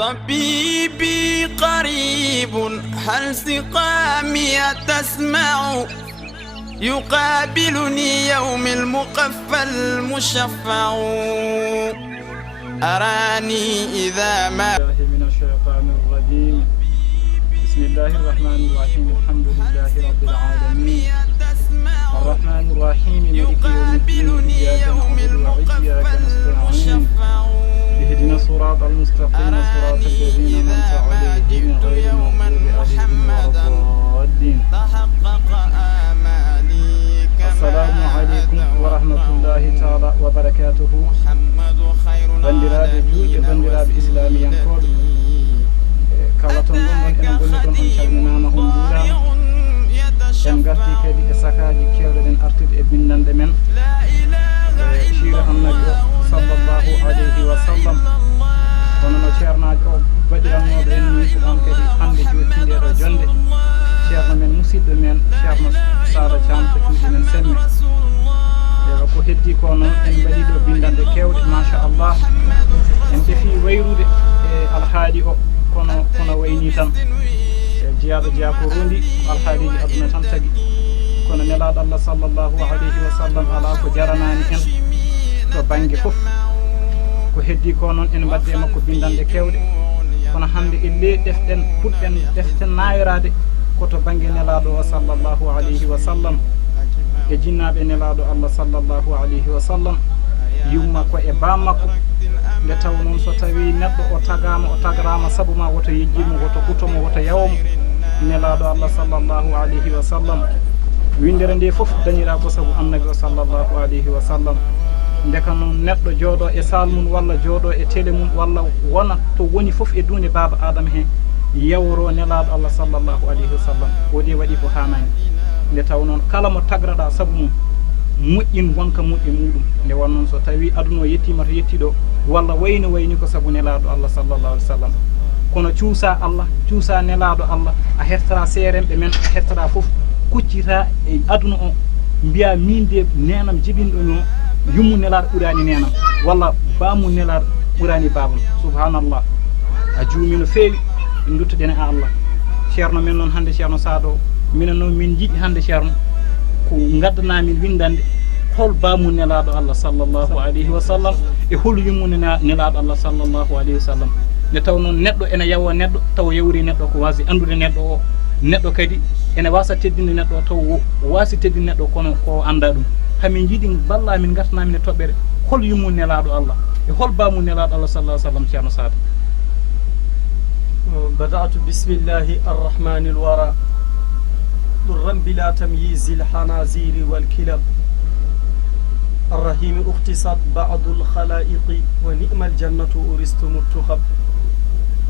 طبيبي قريب هل سقامي تسمع يقابلني يوم المقفى المشفع أراني إذا ما من الشيطان الرجيم بسم الله الرحمن الرحيم الحمد لله رب العالمين الرحمن الرحيم مالك يوم الدين إياك نعبد وإياك نستعين اهدنا الصراط المستقيم صراط الذين أنعمت عليهم غير المغضوب عليهم ولا الضالين. السلام عليكم ورحمة الله تعالى وبركاته. بندراد جوج بندراد إسلاميا كود كالاتون من أنا بقول لكم أن شأننا ما هم جورا en garti kadi e sakaji kewɗeɗen artude e bindande men shira annabi o sallllahu alayhi wa sallam kono no ceernaji o waɗirannoɗo en ni ko on kadi hande jottinde ɗo jonde ceerno men musidɗo men ceerno Sara Thiam to cuuɗi men semme ko heddi ko noon en mbaɗi ɗo bindande kewɗe machallah en defi wayrude e alhaali o kono wayni tan jeyaɗo jeeya ko rondi alhaaliji aduna tan tagui kono nelaɗo Allah sallllahu alayhi wa sallam ala ko jaranani en to banggue foof ko heddi ko noon en mbadde makko bindande kewɗe kono hande elle defɗen puɗɗen deften nayirade koto banggue nelaɗo o sallllahu alayhi wa sallam e jinnaɓe nelaɗo Allah sallllahu alayhi wa sallam yumma ko e bammakko nde taw noon so tawi neɗɗo o tagama o tagrama saabu ma woto yejjimo woto hutomo woto yawmo nelaɗo Allah sallllahu alayhi wa sallam windere nde foof dañira ko saabu annabi o sallllahu alayhi wa sallam ndeka noon neɗɗo jooɗo e sal mum walla jooɗo e télé mum walla wona to woni foof e dunde baba adama hen yawro nelaɗo Allah sallllahu alayhi wa sallam wodi waɗi ko hanani nde taw noon kala mo tagraɗa saabu mum moƴƴin wonka moƴƴe muɗum nde won noon so tawi aduna o yettima to yettiɗo walla wayni ko saabu nelaɗo Allah sallllahu alayhi wa sallam kono cuusa Allah cuusa nelaɗo Allah a heftata seeremɓe men a heftata foof kuccita e aduna o mbiya min de nenam jibinɗomi o yummu nelaɗo ɓurani nenam walla bamu nelaɗo ɓurani babam subhanallah a juumi no feewi en duttoɗen e Allah ceerno men noon hande ceerno Saado minen noon min jiiɗi hande ceerno ko gaddanamin windande hol bamu nelaɗo Allah sallllahu alayhi wa sallam e hol yummu nelaɗo Allah sallllahu alayhi wa sallam nde taw noon neɗɗo ene yawa neɗɗo taw yawri neɗɗo ko wasi andude neɗɗo o neɗɗo kadi ene wasa teddinde neɗɗo o taw wasi teddinde neɗɗo kono ko anda ɗum hamin jiiɗi balla min gartanamin e toɓɓere hol yummu nelaɗo Allah e hol bamu nelaɗo Allah sallallahu alayhi wa sallam ceerno Saado. بدأت بسم الله الرحمن الورى ضرا بلا تمييز الحنازير والكلاب الرحيم اختصت بعض الخلائق ونئم الجنة أورستم التخب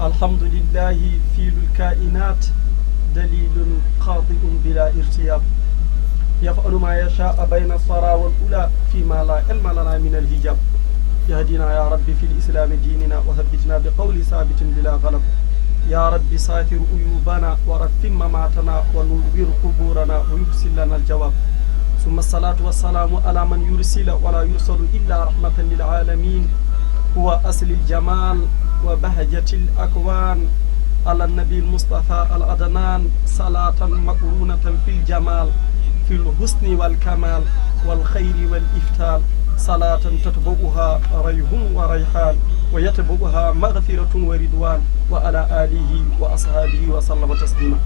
الحمد لله فيل الكائنات دليل قاطئ بلا ارتياب يفعل ما يشاء بين الصرى والأولى فيما لا علم لنا من الهجاب يهدينا يا رب في الإسلام ديننا وثبتنا بقول ثابت بلا غلب يا رب ساتر عيوبنا ورفم مماتنا ونور قبورنا ويرسل لنا الجواب ثم الصلاة والسلام على من يرسل ولا يرسل إلا رحمة للعالمين هو أصل الجمال وبهجة الأكوان على النبي المصطفى الأدنان صلاة مقرونة في الجمال في الحسن والكمال والخير والإفتال صلاة تتبعها ريح وريحان ويتبعها مغفرة ورضوان وعلى آله وأصحابه وسلم تسليما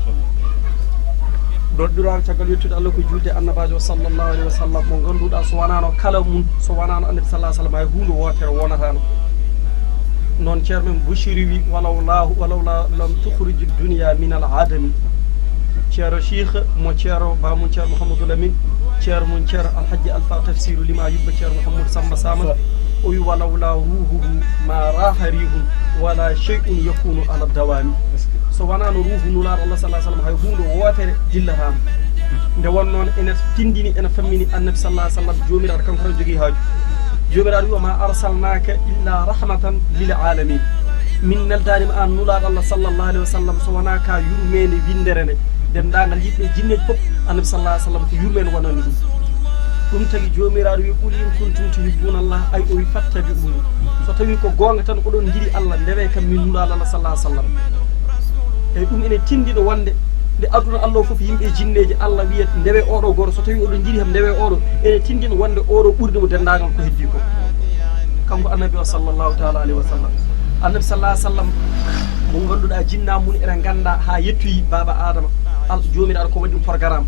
doddiraɓe caggal yettude Allah ko julde annabajo sallllahu alayhi wa sallam mo ganduɗa so wonano kala mum so wonano annabi sallah sallam hay hunde wotere wonatano noon ceerno men Bouchiri wi walawla lam tukhriji dunia min al adami ceero cheikh mo ceero bamum ceero Mouhamadou Lamine ceero mum ceero alhaji alpha tafsiru lima yubba ceero Mouhamadou Samba Samata o wi walawla ruhuhu ma raha rihun wala shay'un yakunu ala dawami so wonano ruuhu nulaɗo Allah sallah sallam hay hunde wotere dillatama nde won noon ene tindini ene fammini annabi sallah sallam jomiraɗo kanko tan jogui haaju jomiraɗo wi ma arsalnaka illa rahmatan lil alamin min neldanima an nulaɗo Allah sallallahu alayhi wa sallam so wona ka yurmede windere nde dendagal yimɓe jinneji foof annabi sallah sallam ko yurmede wonani ɗum ɗum tagi jomiraɗo wi qul in kuntum tuhibbuna Allah ay o wi fattabi'uni so tawi ko gonga tan oɗon jiiɗi Allah ndewe kam min nuraɗo Allah sallallahu alaihi wasallam eyyi ɗum ene tindino wonde nde aduna Allah foof yimɓe jinneji Allah wiyat ndewe oɗo goto so tawi oɗon jiiɗi ham ndewe oɗo ene tindino wonde oɗo ɓurdemo dendagal ko heddi ko kanko annabi o sallllahu taala alayhi wa sallam annabi sallah sallam mo ganduɗa jinna mun eɗen ganda ha yettoyi baba adama jomiraɗo ko waɗi ɗum programme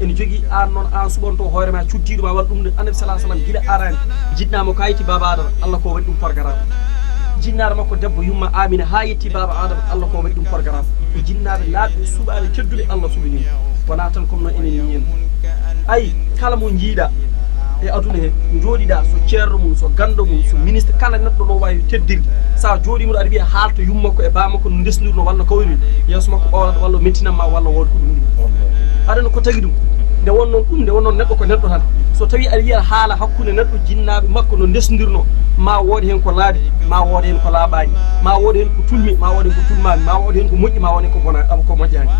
ene jogui an noon an suɓonto hoore ma cuddiɗo ma walla ɗum nde annabi sallah sallam guila arani jinnamo ko yetti baba adama Allah ko waɗi ɗum programme jinnaɗo makko debbo yumma amina ha yetti baba adama Allah ko waɗi ɗum programme e jinnaɓe laaɓɓe suɓaɓe tedduɓe Allah suɓini wona tan comme noon enen ni en ayi kala mo jiiɗa e aduna he jooɗiɗa so ceerno mum so gando mum so ministre kala neɗɗo no wawi teddirde sa jooɗimo aɗa wiya haalto yummakko e bamakko no ndesdirno walla kawri yeeso makko ɓawlat walla mettinanma walla wooda ko ɗum ɗum aɗana ko tagui ɗum nde wonnoon ɗum nde wonnoon neɗɗo ko neɗɗo tan so tawi aɗa yiya haala hakkude neɗɗo jinnaɓe makko no ndesdirno ma woodi hen ko laaɓi ma woodi hen ko laaɓani ma woodi hen ko tulmi ma woodi hen ko tulmani ma woodi hen ko moƴƴi ma woodi hen ko bona ko moƴƴani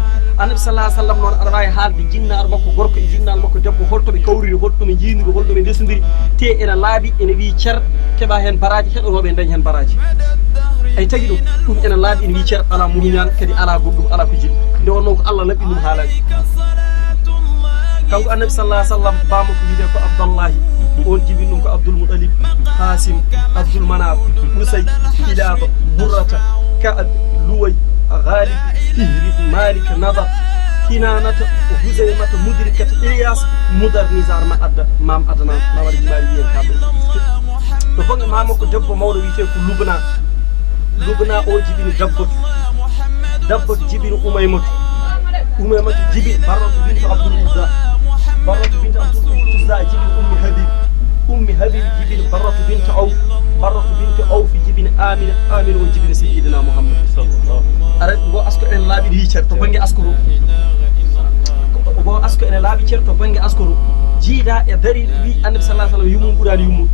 annabi sallah sallam noon aɗa wawi haalde jinnaɗo makko gorko e jinnaɗo makko debbo holtoɓe kawriri holtoɓe jiiniri holtoɓe ndesodiri te ene laaɓi ene wi ceer keeɓa hen baraji heɗotoɓe dañi hen baraji ay tagui ɗum ene laaɓi ene wi ceer ala muñan kadi ala goɗɗum ala ko jiɗi nde wonnoon ko Allah laɓɓi ɗum haalaji kanko annabi sallah sallam bama ko wiide ko abdallahi on jibin ɗum ko abdoul moutalib hasim abdoul manaf ɓusay kilaba murrata kaab luway ghalib fihri malik nadar kinanata o husaymata mudrikata ilyas mudar nisar ma adda mam adana mawar jimari wiyen kamɓe to bonge mamakko debbo mawɗo wiyete ko lubna o jibini dabboto jibini umaymatu jibini barroto bintu abdoul uzza barroto bintu abdoul uzza jibini ummi habib jibini barroto bintu awf jibini amina o jibini sayyidina muhammad ara go asko en laaɓi ɗi cer to banggue askoro go asko ene laaɓi cer to banggue askoro jiida e dari wi annabi sallah sallam yummum ɓuurani yummum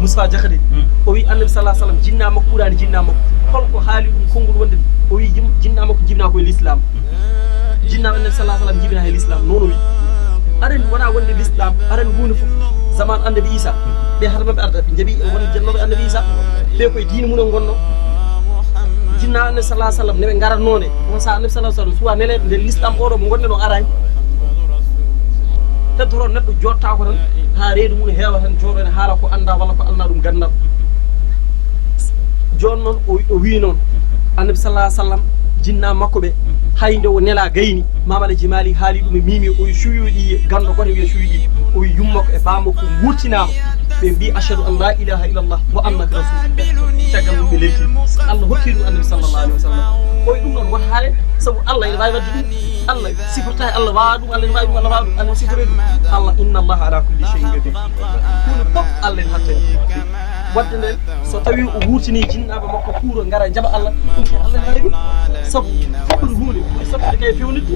Moussa Diakhaté o wi annabi sallah sallam jinna makko ɓuurani jinna makko holko haali ɗum konngol wonde o wi jinna makko jibina koye l'islam jinnaɓe annabi sallah sallam jibina he l'islam noon o wi aɗen wona wonde l'islam aɗen hunde foof zaman annabi Isa ɓe hata maɓe arda ɓe jaaɓi won jannoɓe annabi Isa ɓe koye diine munen gonno jinna annabi sallah sallam neɓe garatnone on sa annabi sallah sallam suwa neleɓe nder l'islam oɗo mo gonɗen o arani teddoto neɗɗo jotta ko tan ha reedu mum heewa tan jooɗo ene haala ko anda walla ko alna ɗum gandal joni noon o wi noon annabi sallah sallam jinna makko ɓe hayde o nela gayni mamala jimali haali ɗum e mimi o wi suyuɗi gando goto wiya suyuɗi o wi yummako e bamako wurtinama ɓe mbi ashhadu an la ilaha illallah wa annaka rasulullah caggal ɗum ɓe lelti Allah hokkiri ɗum annabi sallallahu alaihi wa sallam o wi ɗum noon wota haale saabu Allah ene wawi wadde ɗum Allah sifirta Allah wawa ɗum Allah ene wawi ɗum Allah wawa ɗum Allah sifire ɗum Allah inna Allah ala kulli shay'in qadir hunde fof Allah ene hattani wadde nden so tawi o wurtini jinnaɓe makko kuuro gara jaɓa Allah ɗum ko Allah ene wawi ɗum saabu fokkol hunde sabude kay fewnidde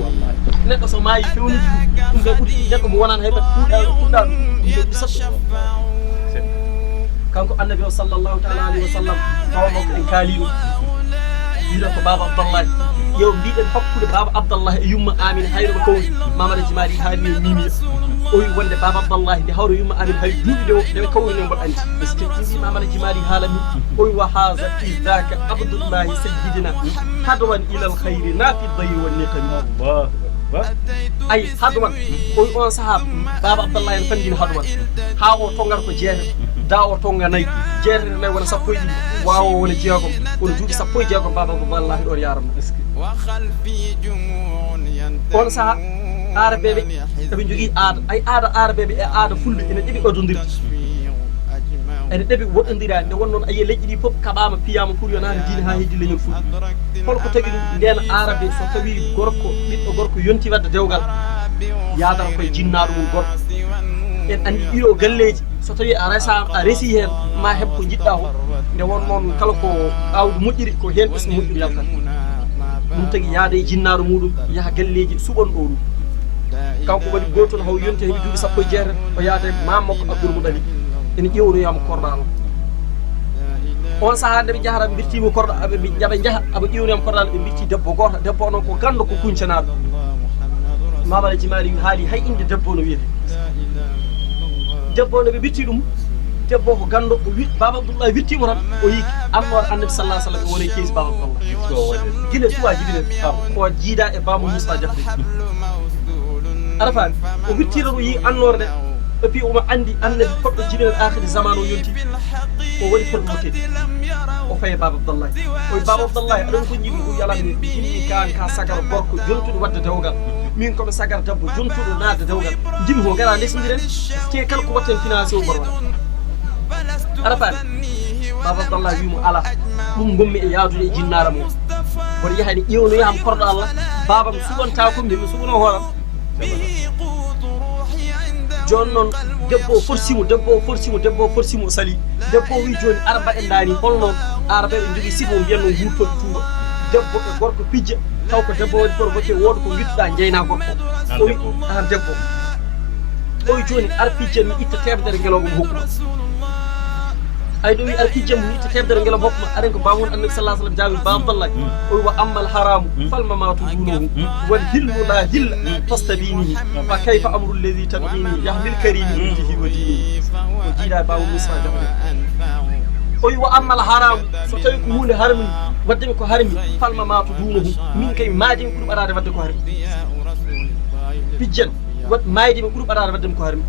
neɗɗo so maayi fewnidde ɗum kay ɓuuri neɗɗo mo wonani haybat kuuɗa ɗum ɗum sabu kanko annabi o sallllahu taala alayhi wa sallam bawa makko en kaali ɗum wiɗon ko baba abdallahi yew mbiɗen fakkude baba abdallahi e yumma amina hayɗoɓe kawri mamada jimali haali e mimiya o wi wonde baba abdallahi nde hawre yumma amina hay duuɓi ndeɓe kawri ne mboɗo andi par ce que ɗiɗi mamada jimali haalami o wi wa haza idaka abdullahi sayyidina hadwan ilal hayri nafi dayi wa niqami ay hadwan o wi on saaha baba abdallahi en fandini hadwan ha o tongat ko jeetati da o tonga nayyi jeetati nayi wona sappo e ɗiɗi wawo wona jeegom wona duuɓi sappo e jeegom baba abdallahi ɗon yaranno on saaha arabeɓe eɓe jogui aada ay aada arabeɓe e aada fulɓe ene ɗeɓi ododirde ene ɗeɓi woɗɗodira nde won noon ayiye leƴƴi ɗi foof kaɓama piyama pour yo naata diine ha heddi leñol fulɓe holko tagui ɗum nden arabe so tawi gorko ɓiɗɗo gorko yonti wadde dewgal yadata koye jinnaɗo mum gorko en andi ɗiɗo galleji so tawi a resi hen ma heeb ko jiɗɗa ko nde won noon kala ko awdi moƴƴiri ko hen ɓesgu moƴƴiri yaltat ɗum tagui yaada e jinnaɗo muɗum yaaha galleji suɓon ɗo ɗum kanko waɗi gotol haw yonti heeɓi duuɓi sappo e jeetati o yaade mammakko abdoul moutalib ene ƴewnoyamo korɗal on saaha nde ɓe jahata ɓe birtimo korɗa ɓe jaaha aɓe ƴewniyama korɗal ɓe birti debbo goto debbo o noon ko gando ko kuncanaɗo mamala jimali haali hay inde debbo no wiyete debbo ne ɓe witti ɗum debbo ko ganndo o wi Baba Abdoulaye wittimo tan o yii annor annabi sallah sallam ɓe woni keesi Baba Abdoulaye gila tuwaji ɗinen o jiida e Baba Moussa Diakhaté aɗa faami o wittiɗo o yii annorde et puis omo anndi annabi koɗɗo jinel akhiri zaman o yonti o waɗi koɗɗo motedi o faye Baba Abdoulaye oye Baba Abdoulaye aɗon ko jiɗi o yalanmi jinmi ka sagar gorko jontuɗo wadde dewgal min koɓe sagar debbo jontuɗo naatde dewgal jimi ko gara lesdiren te kala ko watten financé o mboɗo waɗa aɗa faami Baba Abdoulaye wimo ala ɗum gommi e yaadude e jinnara mum woto yahani ƴewnoyam korɗo Allah babam suɓanta ko mimi suɓano hooram joni noon debbo o forsimo o sali debbo o wi joni arba e daani holno arba ɓe jogui sibo mbiyanno gurtoɗe tuuba debbo e gorko pijja taw ko debbo waɗi provoqué wooda ko wittuɗa jeyna gorko o wi an debbo o wi joni ar pijjan mi itta temedere ngeloɓo mo hokkuma ay ɗo wi ar pijjam mi itta temedere ngeloɓo hokkuma aɗen ko bamon annabi sallah sallam jaabi Baba Abdoulaye o wi wa amma al haramu falmamatu dunohu wal hillu la hilla fastabinihi fa kayfa amru alladi tabini yahmil karimi indihi wa dinihi o jiiɗa Baba Moussa Diakhaté o wi wa amma al haramu so tawi ko hunde harmi waddemi ko harmi falmamatu dunohu min kay maadimi ko ɗum aɗade wadde ko harmi pijjan maydimi ko ɗum aɗade waddemi ko harmi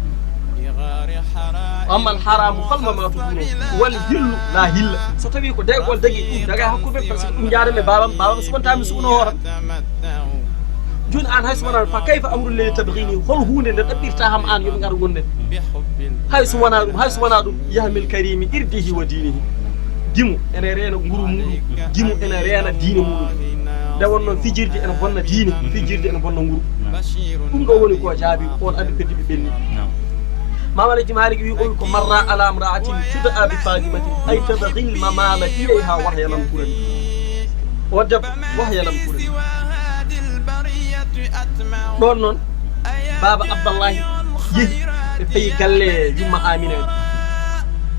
amma al haramu falmamatu dunohu wal hillu la hilla so tawi ko daygol dagui ɗum daga hakkude par ce que ɗum jaadame babam suɓantami suɓano hooram joni an hay so wona fa kayfa amru lladi tabghini hol hunde nde ɗaɓɓirta ham an yoɓe gar gonden hay so wona ɗum yahmil karimi irdihi wa dinihi dimu ene reena nguru muɗum dimu ene reena diine muɗum nde wonnoon fijirde ene bonna diine fijirde ene bonna nguru ɗum ɗo woni ko jaabi on andi peddiɓe ɓenni Mame Alaji Malik wi on ko marra ala mra'atin tudaa bi fadimatin ay tabghil mamala ilayha wahyalam kurani o debbo wahyalam kurani ɗon noon Baba Abdoulaye yehi ɓe payi galle Yumma Amina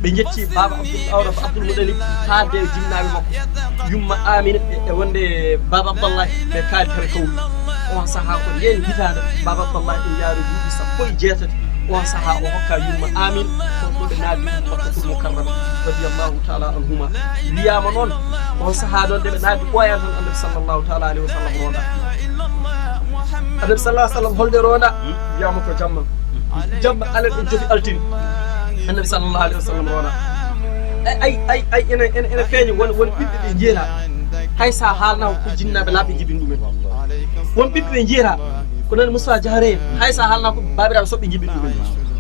ɓe jetti Baba Abdoul Moutalib haalde e jinnaɓe makko Yumma Amina e wonde Baba Abdoulaye ɓe kaali tere kawri on saaha ko nden hitande Baba Abdoulaye ɗum yaari duuɓi sappo e jeetati on saaha o hokka Yumma Amina ko ɓe naadi Makkatul Mukarrama radiyallahu taala anhuma wiyama noon on saaha ɗon nde ɓe naadi ɓoyan tan annabi sallllahu taala alayhi wa sallam ronda annabi sallah sallam holde ronda wiyama ko jamma alal en jogi altini annabi sallallahu alayhi wa sallam ronda ay ene feeñi won ɓiɓɓe ɓe jeera hay sa haalna ko jinnaɓe laaɓe jibin ɗumen won ɓiɓɓe ɓe jeera ko nani Moussa Diakhaté hay sa haalna ko babiraɓe soɓɓe jibin ɗumen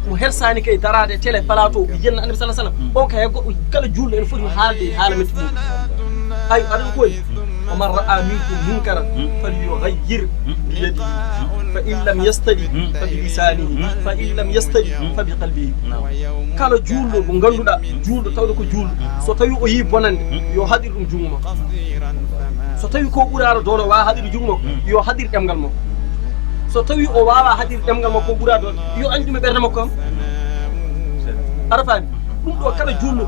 mo hersani kay darade télé plateau yenna annabi sallah sallam on kay goɗɗo kala julɗo ene foti haalde haala metti mum ay aɗa koy ومن رأى منكم منكرا فليغير بيده فإن لم يستطع فبلسانه فإن لم يستطع فبقلبه kala juulɗo mo ngannduɗa juulɗo tawde ko juulɗo so tawi o yii bonande yo haɗir ɗum jungo makko so tawi ko ɓuraɗo doon o wawa haɗir jungo makko yo haɗir ɗemgal makko so tawi o wawa haɗir ɗemgal makko ko ɓura doon yo andu me ɓerde makko kam aɗa faami ɗum ɗo kala juulɗo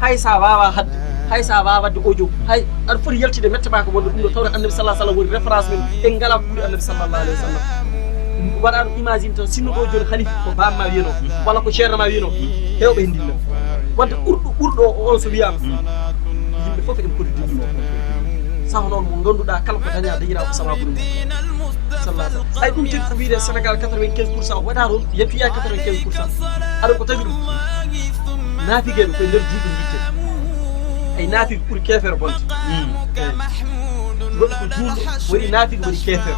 hay sa wawa hadde hay sa wawa wadde audio hay aɗa foti yaltide mette ma ko wonde ɗum ɗo tawde annabi sallah sallam woni référence men en ngala ko ɓuri annabi sallallahu alayhi wa sallam waɗa ɗum imagine tan sinno ɗo joni halifa ko bamma wiyano walla ko ceerno ma wiyano hewɓe hen dilla wadde ɓurɗo on so wiyama yimɓe foof en poti dillude saha noon mo ngannduɗa kala ko daña dañira ko sababu ɗum sallah sallam ay ɗum tigi ko wiide Sénégal 95% waɗa toon yettoya 95% aɗa ko tawi ɗum naafigueɓe koye nder juuɗe jitte ay naafigue ɓuuri keefere bonde goɗɗo ko juulɗo waɗi naafigue waɗi keefere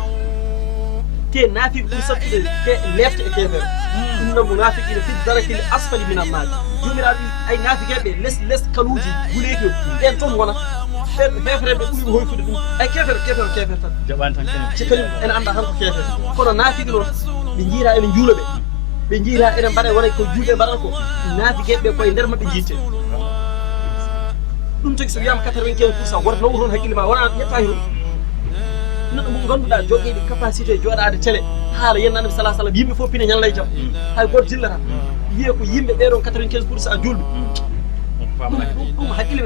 te naafigue ɓuuri sattude lefte e keefere ɗum noon mo naafigue ine fidde darakille asfali minal maali jomiraɗo ay naafigueɓe less kaluuji guleeki o ɓen toon wona hefereɓe ɓuuri hoytude ɗum ay keefere tan jaɓani tan si kañum ene anda tan ko keefere kono naafigue noon ɓe jiira ene juula ɓe jiira ene mbaɗa wona ko juulɓe mbaɗata ko naafigueɓe koye nder maɓɓe jiitte ɗum tagi so wiyama 95% woto nawu toon haqqille ma wona ƴettaki toon neɗɗo mo ngannduɗa joguiɗo capacité joɗade télé haala yenna annabi salah sallam yimɓe fof pina ñalla e jaam hay goto dillata wiye ko yimɓe ɓeɗon 95% julɓe ɗum haqqille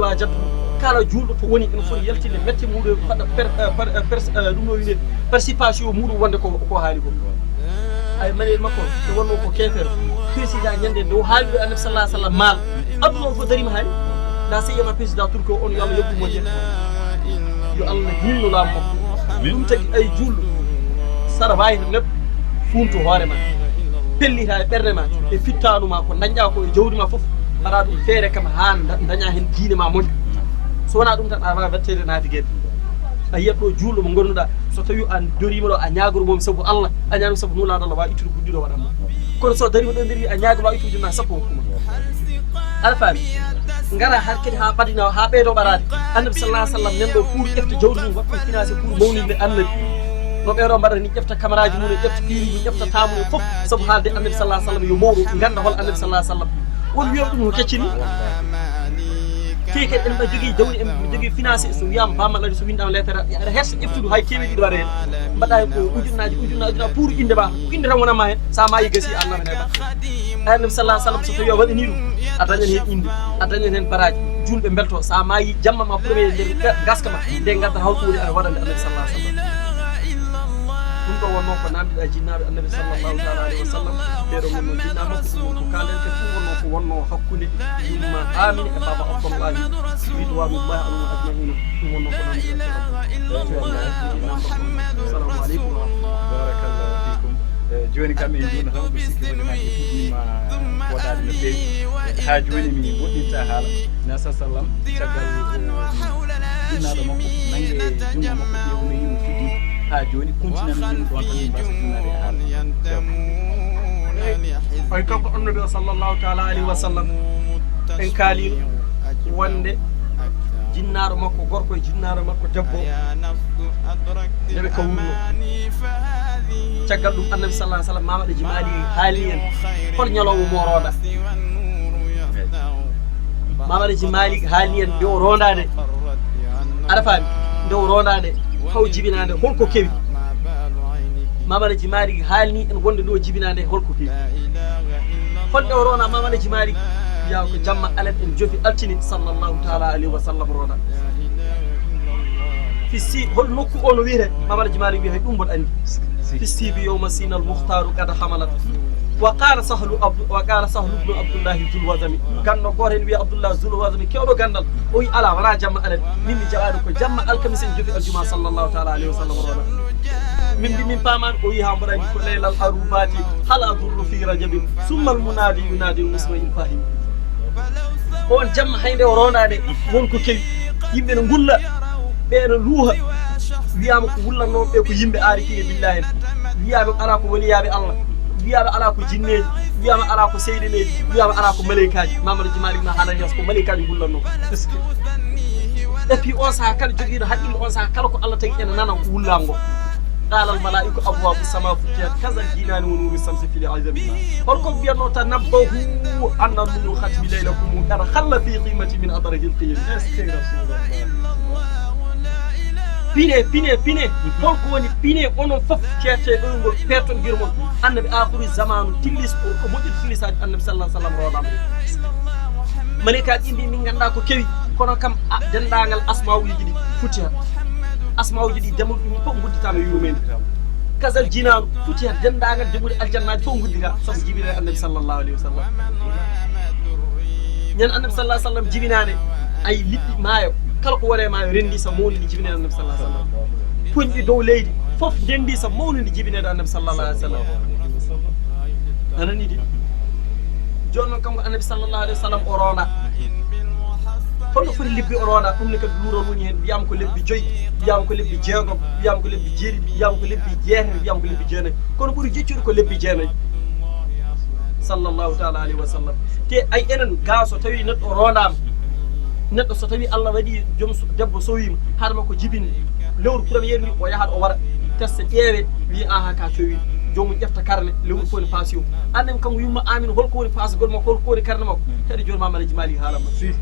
wawa jabde kala julɗo to woni ene foti yaltinde mette muɗum faɗa ɗum no wiide participation muɗum wonde ko haali ko ay manel makko to wonno ko kefere président ñande dow haalɓe annabi sallallahu alaihi wasallam mal aduna o fo darima haali la seyama président turko on yo Allah yobbu mo jen yo Allah hinno lam makko ɗum tagi ay julɗo sara wawi neɗɗo funto hoore ma pellita e ɓerde ma e fittanu ma ko dañƴa ko e jawdi ma foof mbaɗa ɗum feere kam ha daña hen diine ma moƴƴo so wona ɗum tan a wawa wettede naafigueɗe a yiyat ɗo juulɗo mo gonduɗa so tawi a dorima ɗo a ñagoro momi saabu Allah a ñagomi saabu nulaɗo Allah wawi ittude guddiɗo waɗanma kono so darima ɗo nder wi a ñagoro wawi ittude ma sappo hokkuma aɗa faami gara har kadi ha ɓadina ha ɓeydo ɓarade annabi sallallahu alaihi wasallam nanɗo pour ƴefta jawdi mum waɗɗum financé pour mawnide annabi no ɓeɗo mbaɗata ni ƴefta camaraji mum e ƴefta piiri mum ƴefta tamu e foof saabu haalde annabi sallallahu alaihi wasallam yo mawɗo ganda hol annabi sallallahu alaihi wasallam won wiya ɗum no keccini te kadi en ɓe jogui jawdi en jogui financé so wiyama bamal adi so windama lettere aɗa hersa ƴeftude hay kewi ɗiɗo waɗa hen mbaɗa hen ko ujunnaji pour inde ma inde tan wonanma hen sa maayi gasi Allah men heɓat annabi sallallahu alaihi wasallam so tawi a waɗani ɗum a dañan hen inde a dañan hen baraji julɓe belto sa maayi jamma ma premier nder gaska ma nde gadda hawtude aɗa waɗande annabi sallallahu alaihi wasallam ɗum ɗo wonno ko namdiɗa jinnaɓe annabi sallallahu taala alayhi wa sallam ɓeɗo gonno jinna makko ɗum ko kalen ke fu wonno ko wonno hakkude yumma amine e baba abdallahi ridwanullahi alum ajmaina ɗum wonno ko namdiɗa assalamu aleykum barakallahu fikum joni kam en joni tan ko sikki woni hakki fuɗɗima woɗade no fewi ha joni mi woɗɗinta haala na sa sallam caggal jinnaɗo makko nangue jungo makko ƴewno yimo fuɗɗi ha joni continue min ɗon tan min mbasa jinnade haala ay kanko annabi o sallllahu taala alayhi wa sallam en kaalino wonde jinnaɗo makko gorko e jinnaɗo makko debbo ndeɓe kawruno caggal ɗum annabi sallah sallam mamaɗo jimaali haali en hol ñalowo mo ronda mamaɗo jimaali haali en nde o rondade aɗa faami nde o rondade haw jibinade holko kewi mamaɗo jimaali haalni en wonde ɗo jibinade holko kewi holɗe o rona mamaɗo jimaali wiya ko jamma alet en jofi altini sallllahu taala alayhi wa sallam roɗa fissi hol nokku o no wiyete mamaɗo jimaali wiya hay ɗum mboɗo andi fissibi yowma sina al muhtaru kada hamalat wa qala sahlu ibnu abdoullahi zulwasami ganno goto en wiya abdoullah zulwasami kewɗo gandal o wi ala wona jamma alet min mi jaɓani ko jamma alkamis en jofi aljuma sallllahu taala alayhi wa sallam roɗa min mbi min pamani o wi ha mboɗo andi ko leylal arufati hala durru fi rajabin summa al munadi yunadi musma il fahim on jamma hayde o rondade wonko kewi yimɓe no gulla ɓeɗo luuha wiyama ko wullannoɓe ɓe ko yimɓe arifine billahi en wiyaɓe ala ko waliyaɓe Allah wiyaɓe ala ko jinneji wiyama ala ko seydeneji wiyama ala ko maleykaji mamadou djimali ma haala yes ko maleykaji gullanno et puis on saaha kala joguiɗo haqqille on saaha kala ko Allah tagui ene nana ko wullango qala al malaiku abwabu sama futiyat kaza jinani wa nuru samsi fil azabina holko biyatno tanabbahu anna nuru khatmi laylakum kada khalla fi qimati min adrahi al qiyam pine holko woni pine onon fof certe ɗo ngol perton girmon annabi akhiru zamanu tillis ko moƴƴi tillisaji annabi sallallahu alaihi wasallam rodam malikaji indi min ganda ko kewi kono kam dendagal asmauji ɗi futiya asmauji ɗi demuɗo ɗum fof gudditama yurmede kasal jinanu futiya dendagal demude aljannaji fof guddita sabu jibine annabi sallallahu alaihi wasallam ñan annabi sallallahu alaihi wasallam jibinade ay liɗɗi maayo kala ko wone maayo rendi sa mawlidi jibinede annabi sallallahu alaihi wasallam puñɗi dow leydi fof dendi sa mawlidi jibinede annabi sallallahu alaihi wasallam anani di joni noon kanko annabi sallallahu alaihi wasallam o ronda holno foti lebbi o ronda ɗum ne kadi luuron woni hen wiyama ko lebbi joyyi wiyama ko lebbi jeegom wiyama ko lebbi jeeɗiɗi wiyama ko lebbi jeetati wiyama ko lebbi jeenayyi kono ɓuuri jeccude ko lebbi jeenayyi sallallahu taala alayhi wa sallam te ay enen ga so tawi neɗɗo rondama neɗɗo so tawi Allah waɗi joom debbo sowima haadama ko jibini lewru premiére ni o yahat o waɗa teste ƴeewe wi aha ka cowi jomum ƴefta carnet lewru fo ne paasi o annem kanko yumma amine holko woni paasgol makko holko woni carnet makko kadi joni mamaɗa jimali haalama suivi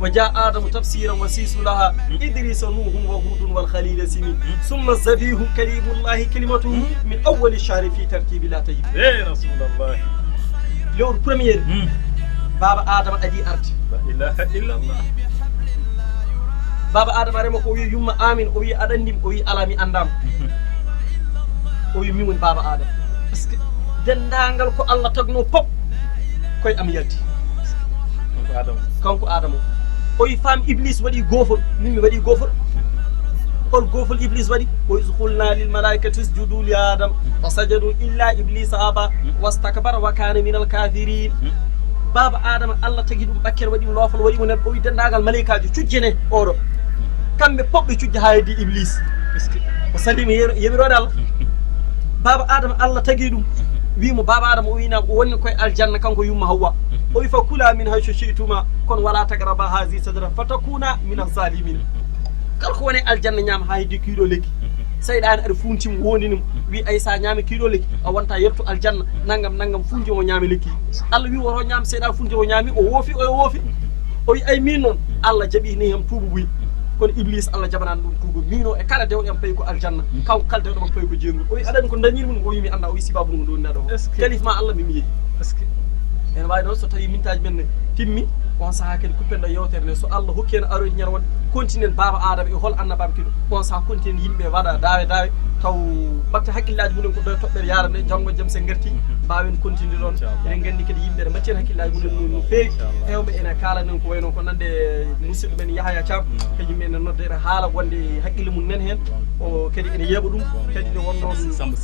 wa ja adamu tafsiran wa sisulaha idrisa nuhum wa hudun wal khalil simi summa zabihu kalimullahi kalimatuhu min awwali shahri fi tartibi la tayyib rasulullah lewru premiére baba adama adi arde la ilaha illallah baba adama remo ko wi yumma amin o wi aɗa andimi o wi ala mi andama o wi min woni baba adama par ce que dendagal ko Allah tagno pop koye am yalti kanko adama o wi fam iblis waɗi gofol min mi waɗi gofol hol gofol iblis waɗi o is qulna lil malaikati isjudu li adam fa sajadu illa iblisa aba wastakbara wa kana min al kafirin baba adama Allah tagi ɗum ɓakkere waɗi loofal waɗimo nen o wi dendagal malaikaji cujjene oɗo kamɓe poɓɓe cujja ha heddi iblis o salimi yemirode Allah baba adama Allah tagi ɗum wimo baba adama o wina o wonni koye aljanna kanko yumma hawwa o wi fa kula min hayso chituma kono wala tagraba hasi sadra fatakuna min azalimin kala ko woni aljanna ñaama ha heddi kiiɗo lekki seyɗani aɗa funtimo wondinimo wi ay sa ñaami kiiɗo lekki a wonta yetto aljanna naggam funti o ñaami lekki Allah wi woto ñaam seyɗa funti o ñaami o woofi o wi ay min noon Allah jaɓini hem tuuba buyi kono iblis Allah jaɓanani ɗum tuuba mino e kala dewɗo em payi ko aljanna kanko kala dewɗo mo payi ko jeengol o wi aɗani ko dañiri mum o wi mi anda o wi sibabu ɗum ko ɗon naɗo kalif ma Allah mimi yeehi ene wawi noon so tawi mintaji men ne timmi on saaha kadi kuppen ɗo yewtere nde so Allah hokki en aroyde ñande wonde continuen baba adama e hol annabaɓe kiɗo on saaha continuen yimɓe waɗa dawe taw batte hakkillaji mumen ko ɗo toɓɓere yara nde janggo jaam sen garti mbawen continue ɗon eɗen gandi kadi yimɓe ɗe mbatti hen hakkillaji mumen no feewi hewɓe ene kalane ko wayno ko nande musidɗo men Yahaya Thiam kadi yimɓe ene nodde ene haala wonde haqqille mum nan hen o kadi ene yeeɓa ɗum kadi ne wonnoon Samba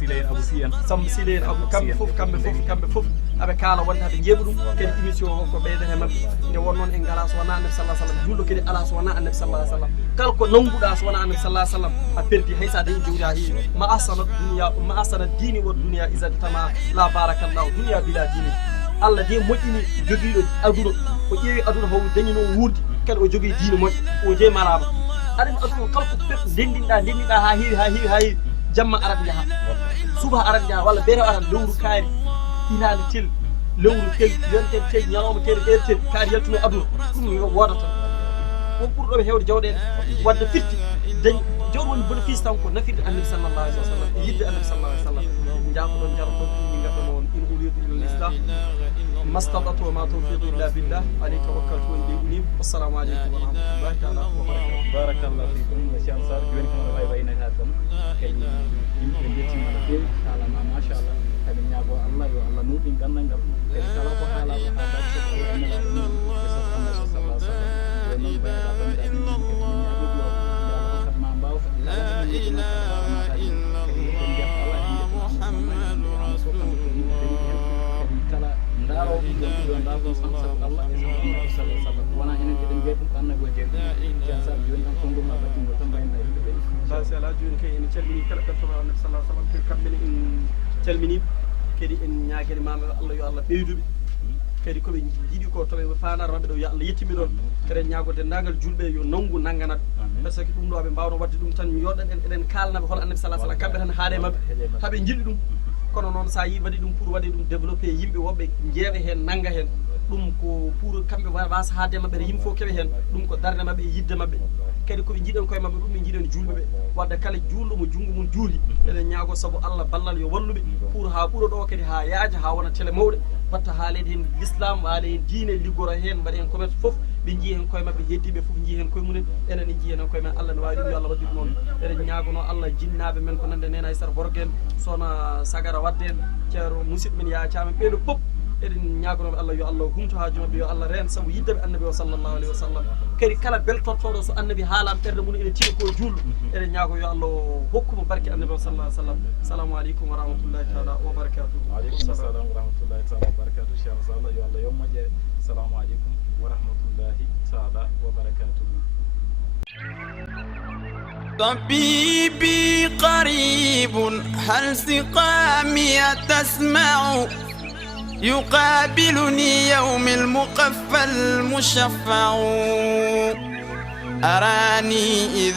Sile en Abou kamɓe foof aɓe kaala wonde haɓe jeeɓa ɗum kadi émission o ko ɓeydata e mabɓe nde wonnoon en ngala so wona annabi sallah sallam julɗo kadi ala so wona annabi sallah sallam kala ko nanguɗa so wona annabi sallah sallam a perdi hay sa dañi jowdi ha heewi ma asana dini wa duniya isa tama la barakallahu duniya bila dini Allah de moƴƴini jogiiɗo aduna o ƴeewi aduna ho dañino wuurde kadi o jogii diine moƴƴo o jeemarama aɗani aduna kala ko pep ndendinɗa ha heewi jamma arat jaaha suba arat jaaha walla beere arat lewru kaari ilaali tel lewru tel yontere tel ñalawma tel ɓeer tel kaari yaltuno aduna ɗum wodata won ɓurɗoɓe hewde jawɗele wadde firti dañi jawɗo woni bénéfice tan ko nafirde annabi sallallahu alaihi wa sallam e yidde annabi sallallahu alaihi wa sallam jaako ɗon jaro ɗon ɗumi gadda noon in uridu illa l'islam mastatatu wa ma tawfiqi illa billah alayhi tawakkaltu wa ilayhi unib assalamu aleykum wa rahmatullahi taala wa barakatuh barakallahu fikum cheikh sar joni kam way waynata kam kadi yimɓe jettima no feewi haalama machallah kadi ñaago Allah yo Allah nuɗin gandal ngal kadi kala ko haala ko haala ko annabi sallallahu alaihi wa sallam joni noon bayata bandiraɓe kadi ñaago ɗo ma mbaw kala ndaaro ɗo ndago Allah e sallam wona enen eɗen wiya ɗum ko annabi o jeeri sa joni an konngol ma battingo tan mbayna yimɓe ɓe basi ala joni kay en calmini kala ɓertoɗo annabi sallah sallam kadi kamɓe ne en calmini kadi en ñaaguere mama Allah yo Allah ɓeyduɓe kadi koɓe jiiɗi ko toɓe fanar mabɓe ɗo yo Allah yettimi ɗon kadi en ñaago dendagal julɓe yo nanggu nanganat par ce que ɗum ɗo ɓe mbawno wadde ɗum tan mi yoɗan en eɗen kalnaɓe hol annabi sallah sallam kamɓe tan haade mabɓe haɓe jiɗi ɗum kono noon sa yi waɗi ɗum pour waɗi ɗum développé yimɓe woɓɓe jeeɓe hen nangga hen ɗum ko pour kamɓe wasa haade mabɓe yimɓe fof keeɓe hen ɗum ko darde mabɓe e yidde mabɓe kadi koɓe jiiɗen koye mabɓe ɗum ɓe jiiɗen julɓeɓe wadde kala julɗo mo junngo mum juuri eɗen ñaago saabu Allah ballal yo walluɓe pour ha ɓuura ɗo kadi ha yaaja ha wona télé mawɗe watta haalede hen l'islam haala hen diine liggoro hen mbaɗa hen commerce foof ɓe jii hen koye mabɓe heddiɓe foof jii hen koye mumen enen e jii hen koye men Allah ne wawi ɗum yo Allah waɗi ɗum noon eɗen ñaagono Allah jinnaɓe men ko nande nena Aissata Borguel sona Sagara Wadde en ceero musidɓe men Yaya Thiam ɓeɗo foof eɗen ñaagonoɓe Allah yo Allah humto haaju mabɓe yo Allah reen saabu yiddeɓe annabi o sallllahu alayhi wa sallam kadi kala beltortoɗo so annabi haalama ɓerde mum ene tiiɗa ko julɗo eɗen ñaago yo Allah hokkumo barke annabi o sallah sallam assalamu aleykum wa rahmatullahi taala wa barakatuh waaleykum salam wa rahmatullahi taala wa barakatuh cheikh sallah yo Allah yom moƴƴere assalamu aleykum wa rahmatullahi taala wa barakatuh طبيبي قريب هل سقامي تسمع يقابلني يوم المقفى المشفع أراني إذا